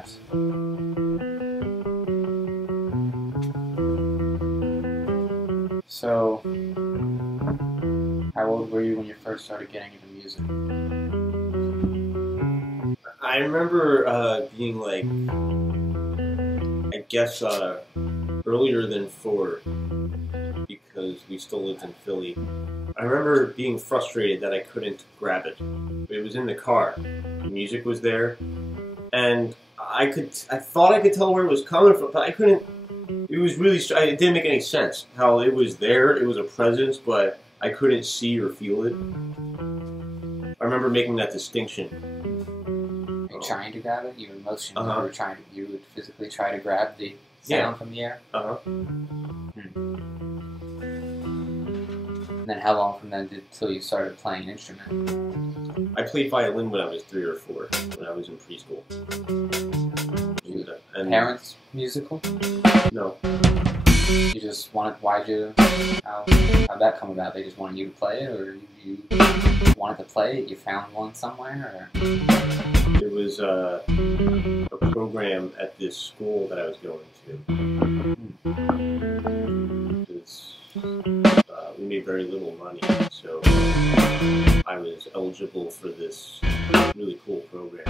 Yes. So, how old were you when you first started getting into music? I remember being like, I guess, earlier than 4, because we still lived in Philly. I remember being frustrated that I couldn't grab it. It was in the car. The music was there, and I thought I could tell where it was coming from, but I couldn't. It was really, it didn't make any sense how it was there. It was a presence, but I couldn't see or feel it. I remember making that distinction. Like trying to grab it? You were motioning. Uh-huh. You would physically try to grab the sound from the air? Uh-huh. And then how long from then until you started playing an instrument? I played violin when I was 3 or 4, when I was in preschool. And Parents musical? No. You just wanted, how'd that come about? They just wanted you to play it, or you wanted to play it? You found one somewhere, or? It was a program at this school that I was going to. We made very little money, so I was eligible for this really cool program.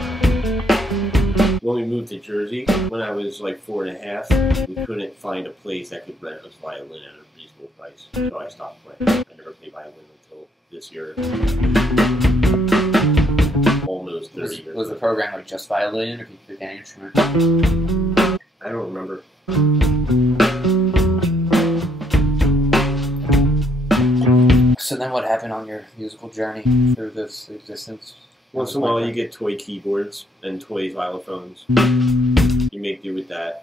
When we moved to Jersey, when I was like 4 and a half, we couldn't find a place that could rent us violin at a reasonable price, so I stopped playing. I never played violin until this year. Almost 30 years. Was the program like just violin, or could you pick any instrument? I don't remember. So then what happened on your musical journey through this existence? Once in a while you get toy keyboards and toy xylophones. You make do with that.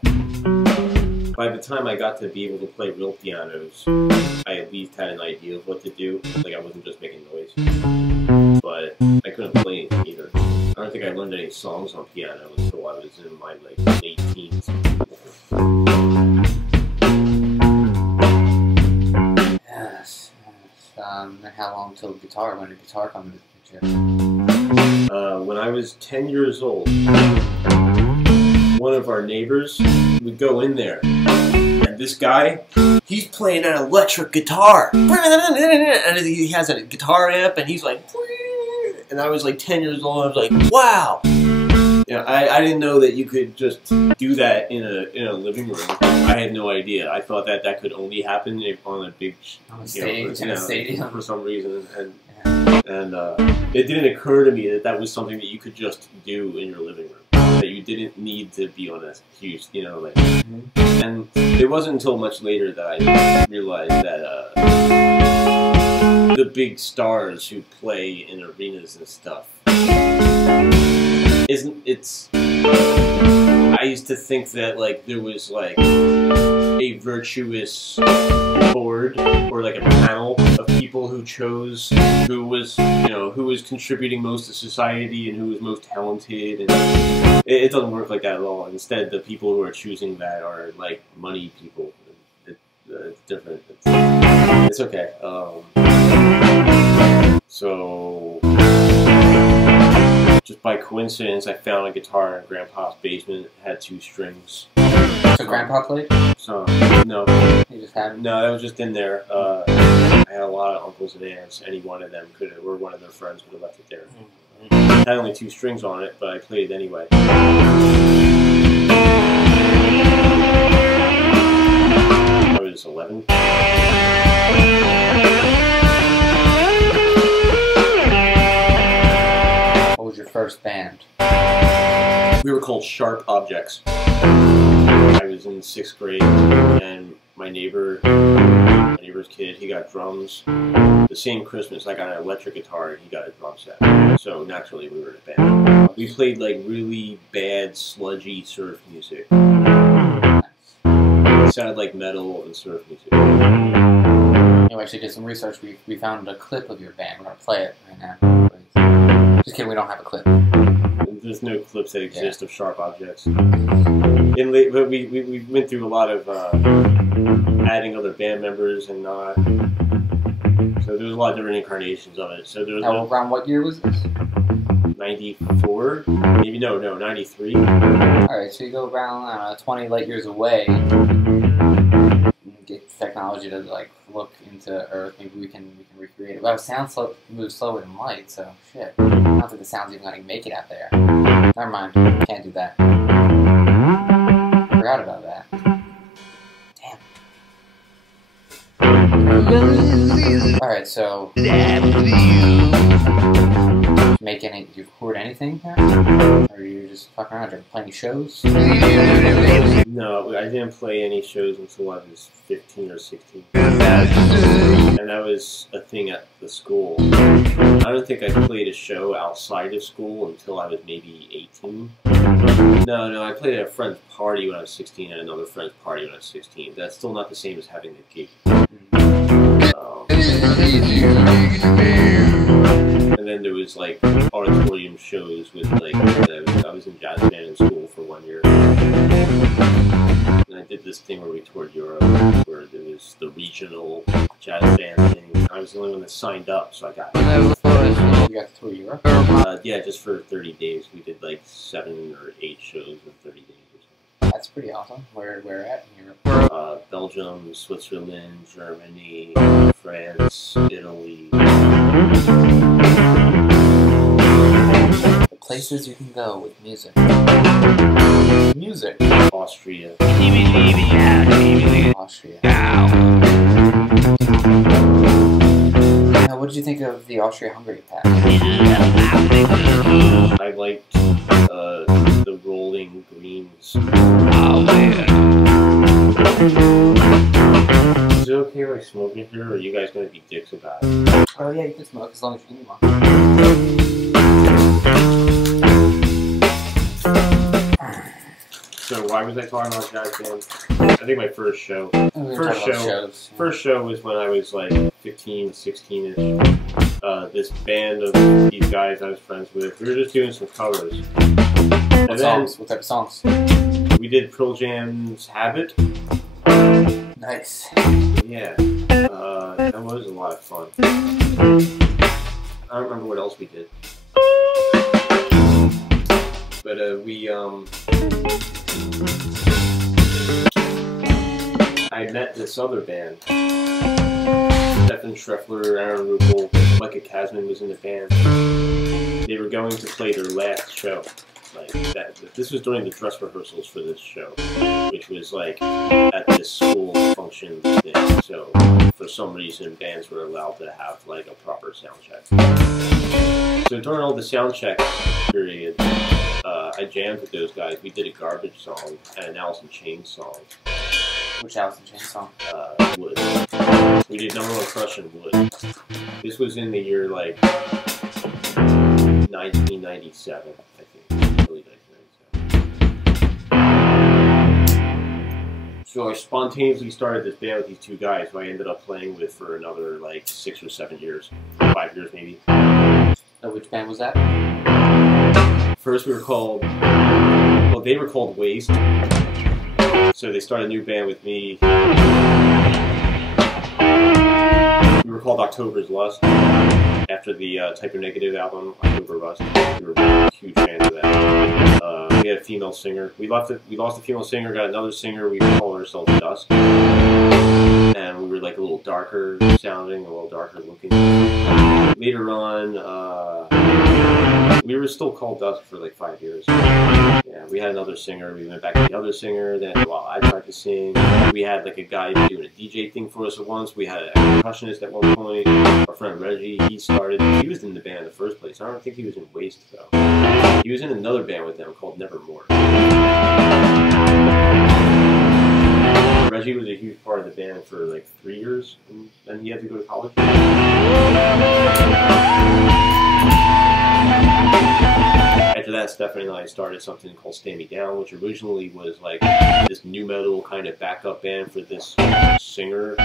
By the time I got to be able to play real pianos, I at least had an idea of what to do. Like, I wasn't just making noise. But I couldn't play anything either. I don't think I learned any songs on piano until I was in my like late teens. Yes. And how long until guitar? When did guitar come into the picture? When I was 10 years old, one of our neighbors would go in there, and this guy, he's playing an electric guitar, and he has a guitar amp, and he's like, and I was like 10 years old, and I was like, wow! You know, I didn't know that you could just do that in a living room. I had no idea. I thought that could only happen on a big Stage, in a stadium. For some reason, and it didn't occur to me that was something that you could just do in your living room. That you didn't need to be on a huge, like. And it wasn't until much later that I realized that the big stars who play in arenas and stuff, I used to think that like there was like a virtuous board or like a panel of people who chose who was contributing most to society and who was most talented, and it doesn't work like that at all. Instead, the people who are choosing that are like money people. It's different. It's okay. So just by coincidence, I found a guitar in Grandpa's basement. It had 2 strings. So Grandpa played? So no. You just had? No, that was just in there. I had a lot of uncles and aunts. Any one of them or one of their friends would have left it there. It had only 2 strings on it, but I played it anyway. I was 11. What was your first band? We were called Sharp Objects. I was in 6th grade, and my neighbor's kid, he got drums. The same Christmas, I got an electric guitar, and he got a drum set. So naturally, we were in a band. We played like really bad, sludgy surf music. It sounded like metal and surf music. We actually did some research. We found a clip of your band. We're going to play it right now. Just kidding, we don't have a clip. There's no clips that exist of Sharp Objects. But we went through a lot of adding other band members and not. So there was a lot of different incarnations of it. So there was around what year was this? 1999. 94, maybe no, 93. Alright, so you go around, I don't know, 20 light years away, and get technology to like look into Earth. Maybe we can recreate it. Well, sound moves slower than light, so shit. I don't think the sound's even gonna make it out there. Never mind, can't do that. Forgot about that. Damn. Alright, so making it, you record anything here? Or you just fucking around? Or play any shows? No, I didn't play any shows until I was 15 or 16. And that was a thing at the school. I don't think I played a show outside of school until I was maybe 18. No, I played at a friend's party when I was 16 and another friend's party when I was 16. That's still not the same as having a gig. And then there was like auditorium shows with like, I was in jazz band in school for 1 year. And I did this thing where we toured Europe, where there was the regional jazz band thing. I was the only one that signed up, so I got it. You got to tour Europe? Yeah, just for 30 days. We did like 7 or 8 shows in 30 days. That's pretty awesome. Where at in Europe? Belgium, Switzerland, Germany, France, Italy. The places you can go with music. Music. Austria. Austria. Now, what did you think of the Austria-Hungary pact? I liked the rolling greens. Is it okay if I smoke in here, or are you guys going to be dicks about it? Oh yeah, you can smoke as long as you give me one. So why was I talking about jazz band? I think my first show. First show was when I was like 15, 16ish. This band of these guys I was friends with. We were just doing some covers. What songs? What type of songs? We did Pearl Jam's Habit. Nice. Yeah. That was a lot of fun. I don't remember what else we did. But I met this other band. Stefan Schreffler, Aaron Ruppel, Micah Kasman was in the band. They were going to play their last show. Like that. This was during the dress rehearsals for this show, which was like at this school function thing. So for some reason, bands were allowed to have like a proper sound check. So during all the sound check period, I jammed with those guys. We did a Garbage song and an Alice in Chains song. Which Alice in Chains song? Wood. We did Number One Crush in Wood. This was in the year like 1997, I think. Early 1997. So I spontaneously started this band with these two guys who I ended up playing with for another like 6 or 7 years. 5 years maybe. Which band was that? First we were called, well they were called Waste. So they started a new band with me. We were called October's Lust. After the Type O Negative album, October Rust. We were huge fans of that. We had a female singer. We lost a female singer, got another singer. We called ourselves Dusk. And we were like a little darker sounding, a little darker looking. Later on, we were still called Dusk for like 5 years. Yeah, we had another singer. We went back to the other singer. Then, while I tried to sing, we had like a guy doing a DJ thing for us at once. We had a percussionist at one point. Our friend Reggie, he started. He was in the band in the first place. I don't think he was in Waste though. He was in another band with them called Nevermore. Reggie was a huge part of the band for like 3 years, and then he had to go to college. After that, Stephanie and I started something called Stand Me Down, which originally was like this new metal kind of backup band for this singer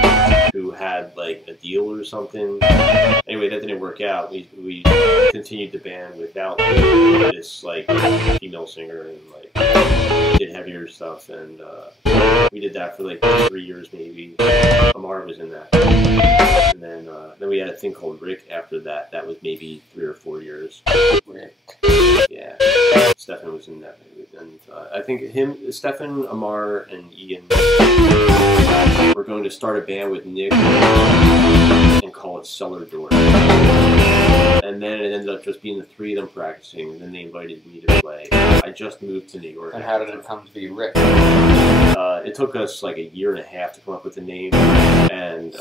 who had like a deal or something. Anyway, that didn't work out. We continued the band without this like female singer and like did heavier stuff, and we did that for like 3 years maybe. Amar was in that, and then we had a thing called Rick after that. That was maybe 3 or 4 years. Rick. Yeah, Stefan was in that movie, and I think Stefan, Amar, and Ian were going to start a band with Nick and call it Cellar Door. And then it ended up just being the three of them practicing, and then they invited me to play. I just moved to New York. And how did it come to be Rick? It took us like a year and a half to come up with the name, and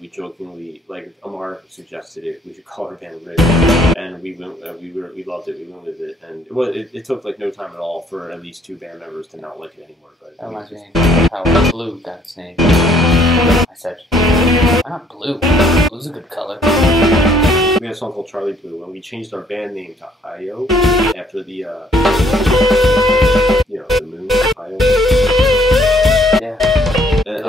we jokingly, like Amar suggested it, we should call our band Rick, and we went, we loved it, we went with it, and it took like no time at all for at least two band members to not like it anymore. But That reminds me of how blue got its name. I said, why not blue? Blue's a good color. We had a song called Charlie Blue, and we changed our band name to Io after the, the moon, Io. Yeah. And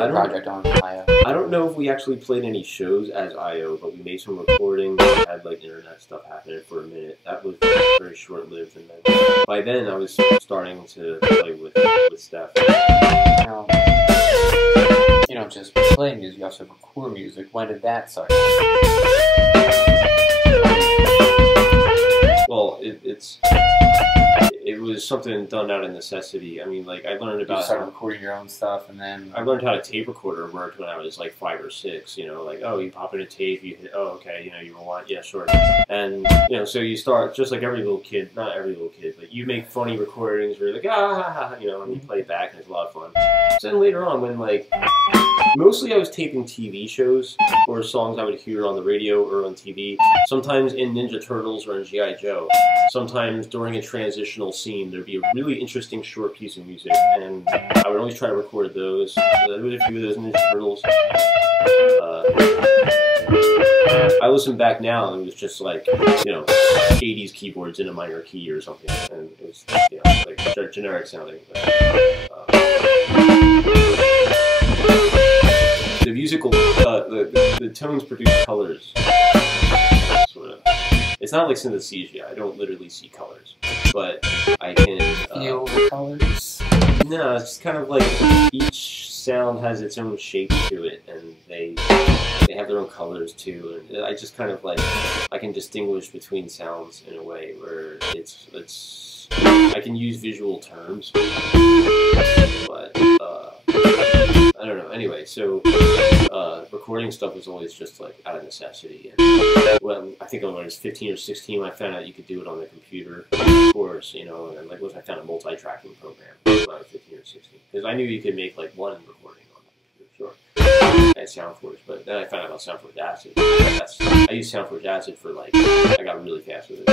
I don't know if we actually played any shows as Io, but we made some recordings. We had like internet stuff happening for a minute. That was very short-lived, and then by then I was starting to play with Steph. Now, you don't just play music, you also record music. When did that start? Well, it was something done out of necessity. I mean, like I learned about You started recording your own stuff, and then I learned how to tape recorder worked when I was like 5 or 6. You know, like you pop in a tape, you hit, okay, you rewind, yeah, sure, and so you start just like every little kid, not every little kid, but you make funny recordings where you're like and you play it back, and it's a lot of fun. So then later on, when like mostly I was taping TV shows or songs I would hear on the radio or on TV. Sometimes in Ninja Turtles or in G.I. Joe. Sometimes during a transitional scene, there'd be a really interesting short piece of music, and I would always try to record those. There was a few of those Ninja Turtles. I listen back now, and it was just like 80s keyboards in a minor key or something, and it was like generic sounding. But, the musical, the tones produce colors, sort of. It's not like synesthesia. I don't literally see colors, but I can feel the colors. No, it's kind of like each sound has its own shape to it, and they have their own colors too. And I just kind of like I can distinguish between sounds in a way where it's I can use visual terms, but I don't know. Anyway, so recording stuff was always just like out of necessity. And when I think when I was 15 or 16, I found out you could do it on the computer, of course, and like I found a multi-tracking program when I was 15 or 16, because I knew you could make like one recording on the computer, sure. I had SoundForge, but then I found out about SoundForge Acid. I used SoundForge Acid for like I got really fast with it.